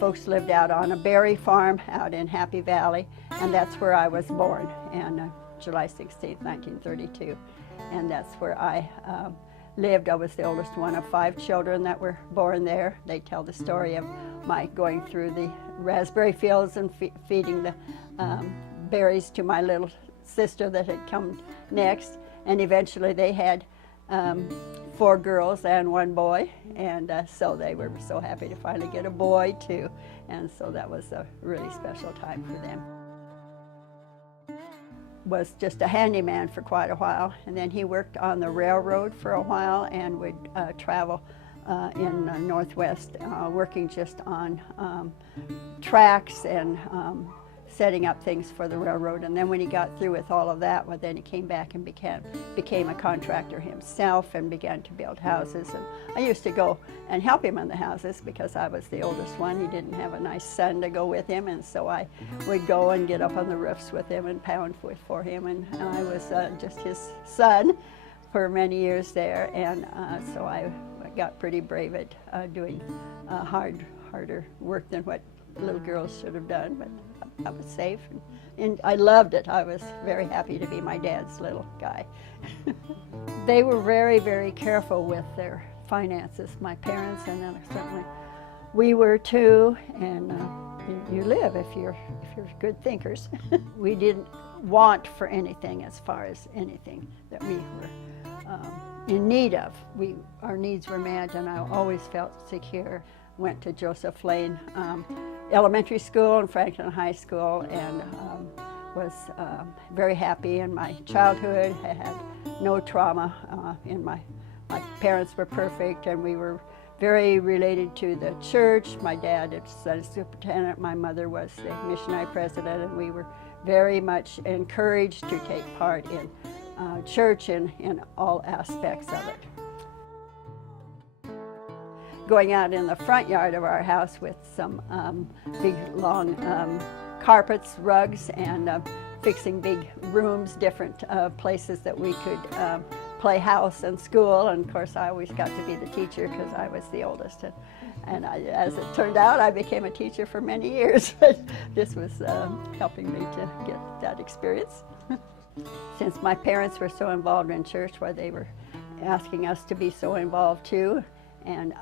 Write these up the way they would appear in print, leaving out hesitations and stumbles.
folks lived out on a berry farm out in Happy Valley, and that's where I was born, on July 16, 1932. And that's where I lived. I was the oldest one of 5 children that were born there. They tell the story of my going through the raspberry fields and feeding the berries to my little sister that had come next. And eventually they had 4 girls and 1 boy, and so they were so happy to finally get a boy too. And so that was a really special time for them. Was just a handyman for quite a while, and then he worked on the railroad for a while and would travel in the Northwest, working just on tracks and setting up things for the railroad. And then when he got through with all of that, well, then he came back and became a contractor himself and began to build houses. And I used to go and help him in the houses because I was the oldest one. He didn't have a nice son to go with him, and so I would go and get up on the roofs with him and pound wood for him. And I was just his son for many years there, and so I got pretty brave at doing harder work than what little girls should have done, but I was safe, and I loved it. I was very happy to be my dad's little guy. They were very, very careful with their finances, my parents, and then certainly we were too, and you live if you're good thinkers. We didn't want for anything as far as anything that we were in need of. Our needs were met, and I always felt secure. Went to Joseph Lane Elementary School and Franklin High School, and was very happy in my childhood. I had no trauma. My parents were perfect, and we were very related to the church. My dad is the superintendent, my mother was the missionary president, and we were very much encouraged to take part in church in all aspects of it. Going out in the front yard of our house with some big long carpets, rugs, and fixing big rooms, different places that we could play house and school. And of course I always got to be the teacher because I was the oldest. And as it turned out, I became a teacher for many years, but this was helping me to get that experience. Since my parents were so involved in church, why they were asking us to be so involved too. And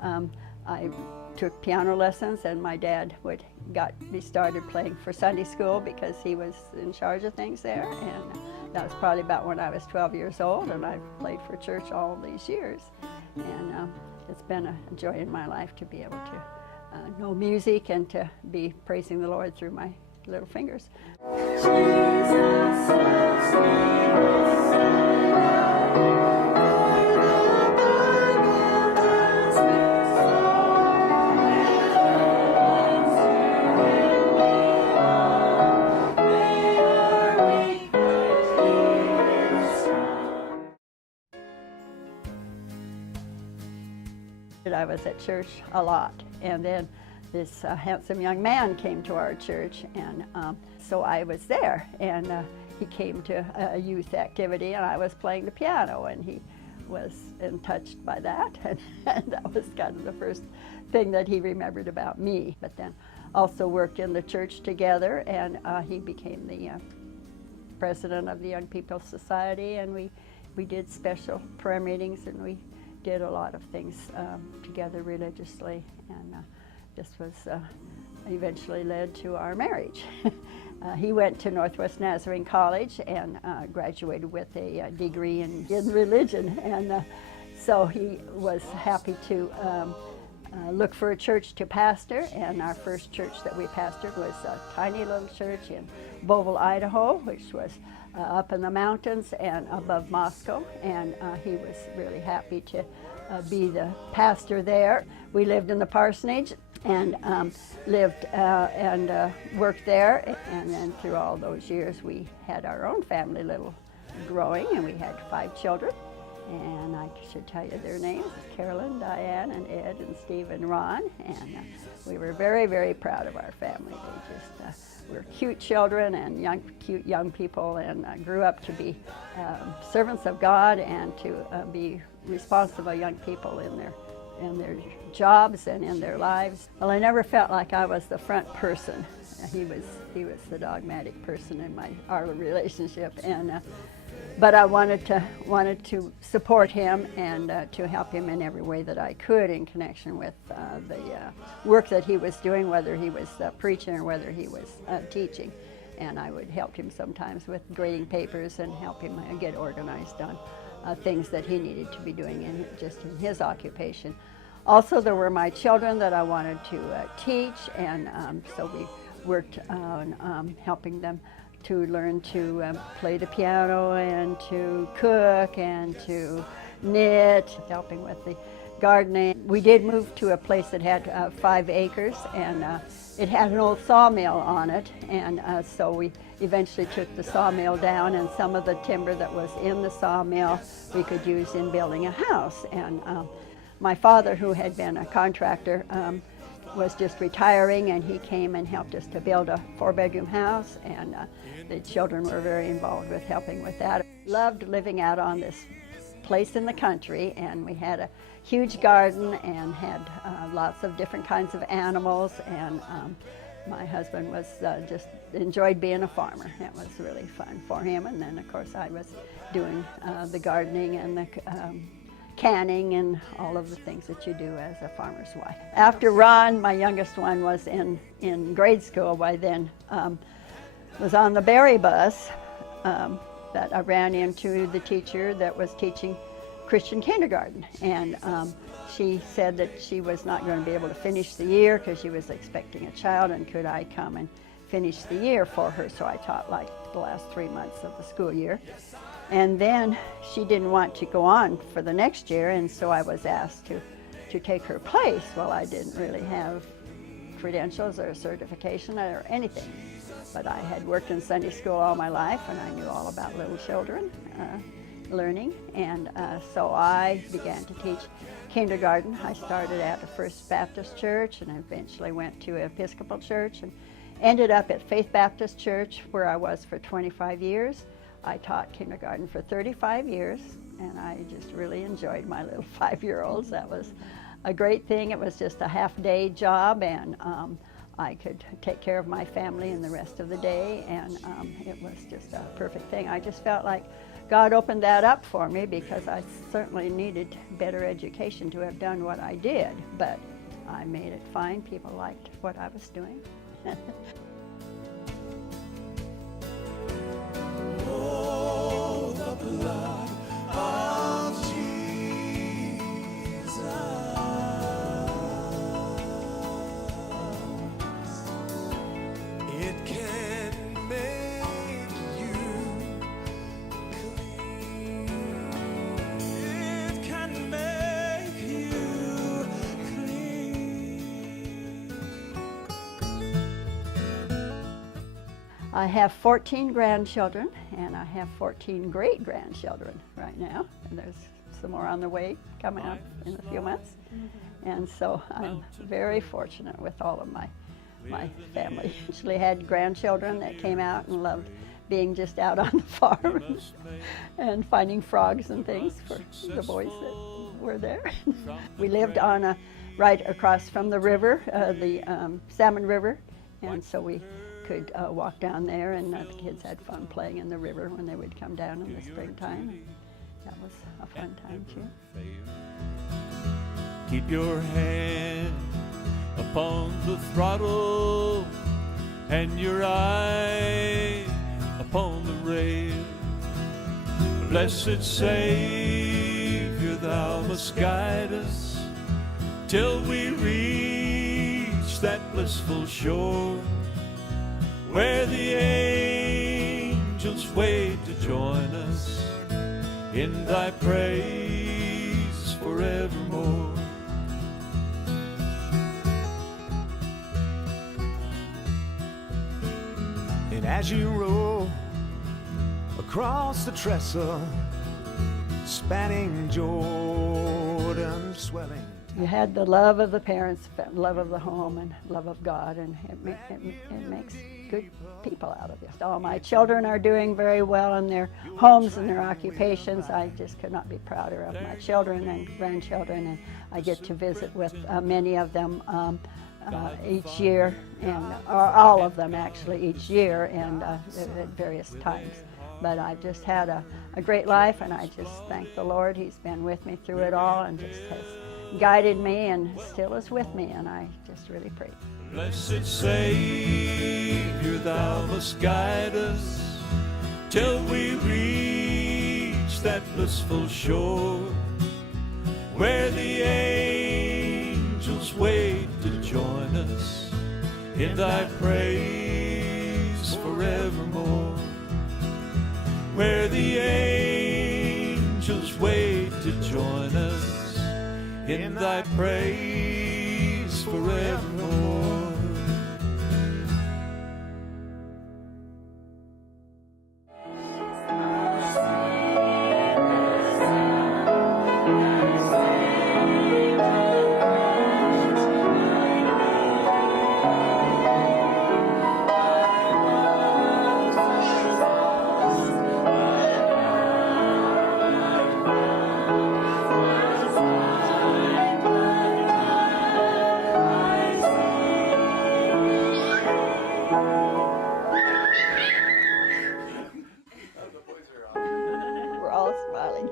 I took piano lessons, and my dad got me started playing for Sunday school because he was in charge of things there. And that was probably about when I was 12 years old, and I've played for church all these years. And it's been a joy in my life to be able to know music and to be praising the Lord through my little fingers. I was at church a lot, and then this handsome young man came to our church, and so I was there, and he came to a youth activity, and I was playing the piano, and he was touched by that, and that was kind of the first thing that he remembered about me. But then also worked in the church together, and he became the president of the Young People's Society, and we did special prayer meetings, and we did a lot of things together religiously, and this was eventually led to our marriage. He went to Northwest Nazarene College and graduated with a degree in religion, and so he was happy to look for a church to pastor, and our first church that we pastored was a tiny little church in Boville, Idaho, which was up in the mountains and above Moscow, and he was really happy to be the pastor there. We lived in the parsonage and lived and worked there, and then through all those years we had our own family little growing, and we had 5 children, and I should tell you their names: Carolyn, Diane, and Ed, and Steve, and Ron, and we were very, very proud of our family. They just were cute children and cute young people, and grew up to be servants of God and to be responsible young people in in their jobs and in their lives. Well, I never felt like I was the front person. He was the dogmatic person in our relationship, and but I wanted to support him and to help him in every way that I could in connection with the work that he was doing, whether he was preaching or whether he was teaching. And I would help him sometimes with grading papers and help him get organized on things that he needed to be doing in his occupation. Also, there were my children that I wanted to teach, and so we worked on helping them to learn to play the piano and to cook and to knit, helping with the gardening. We did move to a place that had 5 acres, and it had an old sawmill on it, and so we eventually took the sawmill down, and some of the timber that was in the sawmill we could use in building a house. And my father, who had been a contractor, was just retiring, and he came and helped us to build a 4-bedroom house, and the children were very involved with helping with that. Loved living out on this place in the country, and we had a huge garden and had lots of different kinds of animals, and my husband was just enjoyed being a farmer. It was really fun for him, and then of course I was doing the gardening and the canning and all of the things that you do as a farmer's wife. After Ron, my youngest one, was in grade school by then, was on the Berry bus that I ran into the teacher that was teaching Christian kindergarten, and she said that she was not going to be able to finish the year because she was expecting a child, and could I come and finish the year for her. So I taught like the last 3 months of the school year. And then she didn't want to go on for the next year, and so I was asked to take her place. Well, I didn't really have credentials or certification or anything, but I had worked in Sunday school all my life, and I knew all about little children learning, and so I began to teach kindergarten. I started at the First Baptist Church, and eventually went to Episcopal Church, and ended up at Faith Baptist Church, where I was for 25 years. I taught kindergarten for 35 years, and I just really enjoyed my little 5-year-olds. That was a great thing. It was just a half-day job, and I could take care of my family in the rest of the day, and it was just a perfect thing. I just felt like God opened that up for me, because I certainly needed better education to have done what I did, but I made it fine. People liked what I was doing. Blood of Jesus, it can make you clean. It can make you clean. I have 14 grandchildren, and I have 14 great-grandchildren right now, and there's some more on the way coming up in a few months. And so I'm very fortunate with all of my family. Actually had grandchildren that came out and loved being just out on the farm and finding frogs and things for the boys that were there. We lived on right across from the river, the Salmon River, and so we could walk down there, and the kids had fun playing in the river when they would come down in the springtime. That was a fun time too. Keep your hand upon the throttle and your eye upon the rail. Blessed Savior, thou must guide us till we reach that blissful shore, where the angels wait to join us in thy praise forevermore. And as you roll across the trestle, spanning Jordan, swelling. You had the love of the parents, love of the home, and love of God, and it makes good people out of you. All my children are doing very well in their homes and their occupations. I just could not be prouder of my children and grandchildren, and I get to visit with many of them each year, and all of them actually each year, and at various times. But I've just had a great life, and I just thank the Lord. He's been with me through it all and just has guided me and still is with me, and I just really pray. Blessed Savior, thou must guide us till we reach that blissful shore where the angels wait to join us in thy praise forevermore. Where the angels wait to join us in thy praise forevermore. We're all smiling.